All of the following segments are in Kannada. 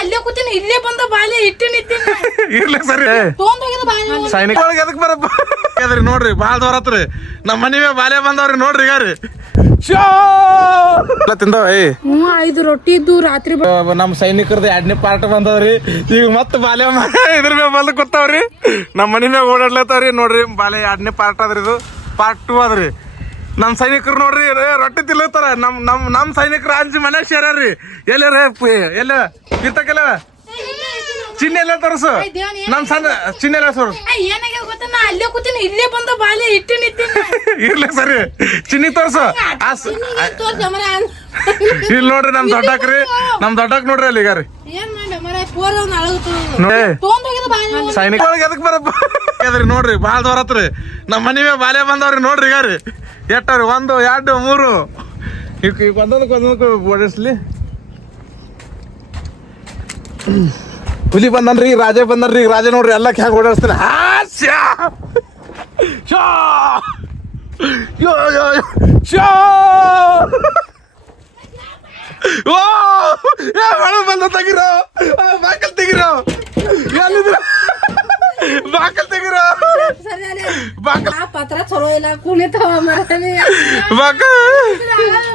ಅಲ್ಲೇ ಕೂತೀನಿ ಇಲ್ಲೇ ಬಂದ ಬಾಲೆ ಇಟ್ಟು ನಿಂತೀನಿ ಇರ್ಲಿ ಸರಿ ಸೈನಿಕ ಒಳಗೆ ಎದಕ್ ಬರಪ್ಪ ಅದ್ರಿ ನೋಡ್ರಿ ಬಾಳ ದೂರ ಹತ್ರಿ ನಮ್ಮ ಮನಿ ಬಾಲ್ಯ ಬಂದವ್ರಿ ನೋಡ್ರಿ ಈಗ ರೀ ತಿಂದವ 5 ರೊಟ್ಟಿ ಇದ್ದು ರಾತ್ರಿ ನಮ್ ಸೈನಿಕರದ್ದು 2ನೇ ಪಾರ್ಟ್ ಬಂದವ್ರಿ ಈಗ ಮತ್ತ ಬಾಲ್ಯ ಇದ್ರ ಮ್ಯಾಗ ಬಂದ್ ಕೂತಾವ್ರಿ ನಮ್ಮ ಮನಿ ಮ್ಯಾಗ ಓಡಾಡ್ಲತ್ತವ್ರಿ ನೋಡ್ರಿ ಬಾಲ್ಯ 2ನೇ ಪಾರ್ಟ್ ಅದ್ರಿ ಇದು ಪಾರ್ಟ್ 2 ಅದ್ರಿ ನಮ್ ಸೈನಿಕರು ನೋಡ್ರಿ ರೊಟ್ಟಿ ತಿನ್ಲತ್ತಾರ ನಮ್ ಸೈನಿಕರು ಅಂಜಿ ಮನ್ಯಾಗ ಸೇರ್ರಿ ಎಲ್ಲ ಇರ್ತಕ್ಕೆಲ್ಲ ಚಿನ್ನ ಎಲ್ಲ ತೋರ್ಸು ನಮ್ ಸಣ್ಣ ಚಿನ್ನ ಎಲ್ಲ ತೋರ್ಸು ಅಲ್ಲೇ ಕೂತೀನಿ ಇಲ್ಲೇ ಬಂದ ಬಾಲೆ ಇಟ್ಟು ನಿಂತೀನಿ ಇರ್ಲಿ ಸರಿ ಚಿನ್ನಿ ತೋರ್ಸು ಇಲ್ಲಿ ನೋಡ್ರಿ ನಮ್ ದೊಡ್ಡಕ್ ನೋಡ್ರಿ ಅಲ್ಲಿ ಈಗ ರೀ ಸೈನಿಕ ಒಳಗೆ ಎದಕ್ ಬರಪ್ಪ ಅದ್ರಿ ನೋಡ್ರಿ ಬಾಳ ದೂರ ಹತ್ರಿ ನಮ್ಮ ಮನಿ ಬಾಲ್ಯ ಬಂದವ್ರಿ ನೋಡ್ರಿ ಈಗ ರೀ ಎಟ್ಟವ್ರಿ 1 2 3 ಈಗ ಒಂದೊಂದಕ್ಕೆ ಓಡಿಸ್ಲಿ ಹುಲಿ ಬಂದನ್ರಿ ರಾಜ ಬಂದನ್ರಿ ಈಗ ರಾಜ ನೋಡ್ರಿ ಎಲ್ಲ ಹ್ಯಾಂಗ ಓಡಾಡಿಸ್ತಾನೆ ಬಂದ ತೆಗಿರೋ ಬಾಕಲ್ ತೆಗಿರೋ ಎಲ್ಲಿದ್ರ ಬಾಕಲ್ ತೆಗಿರೋ ಪತ್ರ ಚಲೋ ಇಲ್ಲ ಕುಣಿತಾವ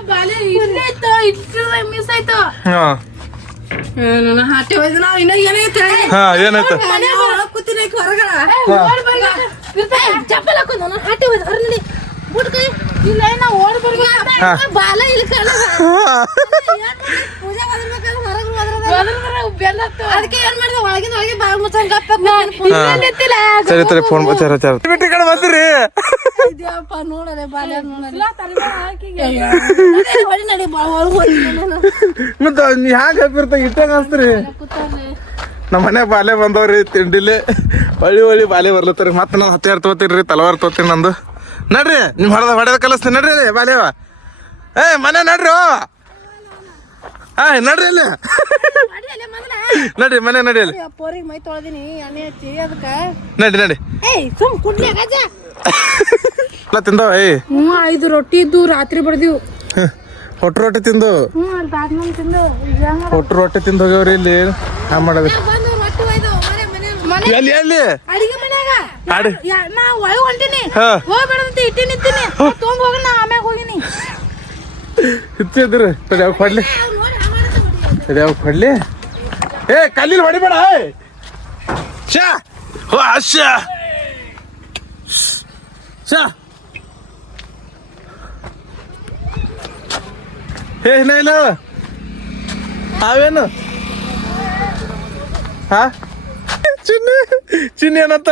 ಬಾಲೆ ಇಲ್ಲೇ ಇತ್ತು ಇಟ್ಟು ಮಿಸ್ ಆಯ್ತು ಹಾಟೆ ಹೋಯ್ತು ನಾವ್ ಇನ್ನ ಏನಾಯ್ತು ಕೂತೀನಿ ಚಪ್ಪಲ್ ಹಾಕೋದು ನಾನು ಹಾಟೆ ಹೋಯ್ತು ಹೊರನಲ್ಲಿ ಬುಟ್ಕೈ ಇಲ್ಲ ನಾ ಓಡ್ ಬಾಲ ಇಲ್ಲಿ ಪೂಜೆ ಅದಕ್ಕೆ ಏನ್ ಮಾಡಿದೆ ಒಳಗಿನ ಒಳಗೆ ಬಾಳ ಮುಚ್ಚಂಗ ಸರಿ ಫೋನ್ ಬಂದ್ರಿ ನೋಡಲೆ ಬಾಲ ನಡಿ ಮತ್ತ ಹ್ಯಾಂಗ ಹಬ್ಬಿರ್ತ ಇಟ್ಟಂಗ ಅನ್ಸ್ತ್ರಿ ನಮ್ಮ ಮನೆ ಬಾಲೆ ಬಂದವ್ರಿ ತಿಂಡಿಲಿ ಹೊಳಿ ಬಾಲೆ ಬರ್ಲತ್ತರಿ ಮತ್ತ ನಾವ್ ಹತ್ಯಾರ ತಗೋತೀನ್ರಿ ತಲವಾರ್ ತಗೋತೀನಿ ನಂದು ನಡ್ರಿ ನಿಮ್ ಹೊಡೆದ ಕಲಿಸ್ತೀನಿ ನಡ್ರಿ ಬಾಲೆವ ಮನೆ ನಡ್ರಿ ನಡ್ರಿ ಅಲ್ಲಿ ನಡ್ರಿ ಮನೆ ನಡಿ ಅಲ್ಲಿ ಮೈ ತೊಳೆದಿನಿ ಎಣ್ಣೆ ಹಚ್ಚಿ ಅದಕ್ಕ ನಡಿ ಸುಮ್ ಕುಡ್ಲಿ ಗಜ ಎಲ್ಲ ತಿಂದವ 5 ರೊಟ್ಟಿ ಇದ್ದು ರಾತ್ರಿ ಬಡ್ದಿವು ಹೊಟ್ಟು ರೊಟ್ಟಿ ತಿಂದು ಹೊಟ್ಟು ರೊಟ್ಟಿ ತಿಂದು ಹೋಗ್ಯವ್ರಿ ಇಲ್ಲಿ ಹ್ಯಾಂಗ ಮಾಡೋದು ಎಲ್ಲಿ ಎಲ್ಲಿ ಅಡಿಗೆ ಮನ್ಯಾಗ ನಾ ಒಳಗ್ ಹೊಂಟಿನಿ ಹೋಗ್ಬೇಡಂತ ಇಟ್ಟಿ ನಿಂತೀನಿ ತೊಗೊಂಡ್ ಹೋಗಿ ನಾ ಆಮ್ಯಾಗ ಹೋಗಿನಿ ಇತ್ತಿದ್ರಿ ಯಾವ ಕೊಡ್ಲಿ ಯಾವ ಕೊಡ್ಲಿ ಕಲ್ಲಿಲ್ ಹೊಡಿಬೇಡ ಶಾ ಶಾ ಶಾ ಇಲ್ಲ ಅವೇನು ಹಾ ಚಿನ್ನಿ ಏನಂತ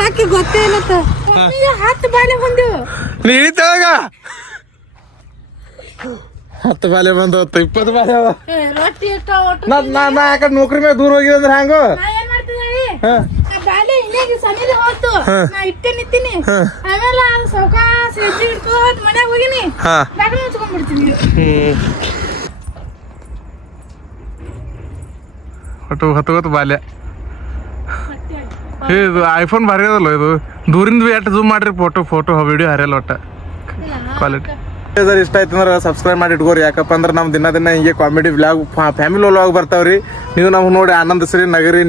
ಹಾಕಿ ಗೊತ್ತೇ ಇಲ್ಲತ್ತ 10 ಬಾಲೆ ಬಂದೆವು ನೀ ಇಳಿತಾಗ 10 ಬಾಲೆ ಬಂದು 20 ಬಾಲೆ ರೊಟ್ಟಿ ನಾ ಯಾಕಡೆ ನೌಕರಿ ಮೇಲೆ ದೂರ ಹೋಗಿದೆ ಅಂದ್ರೆ ಹ್ಯಾಂಗ ಬಾಲೆ ಇನ್ನೇಗಿ ಸನಿಲಿ ಹೋತು ನಾ ಇಟ್ಟೆ ನಿಂತೀನಿ ಆಮೇಲೆ ಸೌಕಾಸ ಹೆಜ್ಜೆ ಇಟ್ಕೋತ್ ಮನ್ಯಾಗ ಹೋಗಿನಿ ಬ್ಯಾಗ ಮುಚ್ಕೊಂಡ್ಬಿಡ್ತೀನಿ ಹೊತ್ತು ಬಾಲ್ಯ ಇದು ಐಫೋನ್ ಭಾರಿ ಅದಲ್ಲ ಇದು ದೂರಿಂದ ಎಷ್ಟು ಜೂಮ್ ಮಾಡ್ರಿ ಫೋಟೋ ವಿಡಿಯೋ ಹರಿಯಲ್ಲ ಒಟ್ಟ ಕ್ವಾಲಿಟಿ ಇಷ್ಟ ಆಯ್ತು ಅಂದ್ರೆ ಸಬ್ಸ್ಕ್ರೈಬ್ ಮಾಡಿ ಇಟ್ಕೋರಿ ಯಾಕಪ್ಪ ಅಂದ್ರೆ ನಾವು ದಿನ ಹಿಂಗೆ ಕಾಮಿಡಿ ವ್ಲಾಗ್ ಫ್ಯಾಮಿಲಿ ವ್ಲಾಗ್ ಬರ್ತಾವ್ರಿ ನೀವು ನಮ್ಗೆ ನೋಡಿ ಆನಂದಿಸ್ರಿ ನಗರಿ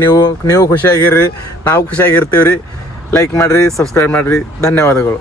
ನೀವು ಖುಷಿಯಾಗಿರ್ರಿ ನಾವು ಖುಷಿಯಾಗಿರ್ತೀವಿ ರೀ ಲೈಕ್ ಮಾಡಿರಿ ಸಬ್ಸ್ಕ್ರೈಬ್ ಮಾಡಿರಿ ಧನ್ಯವಾದಗಳು.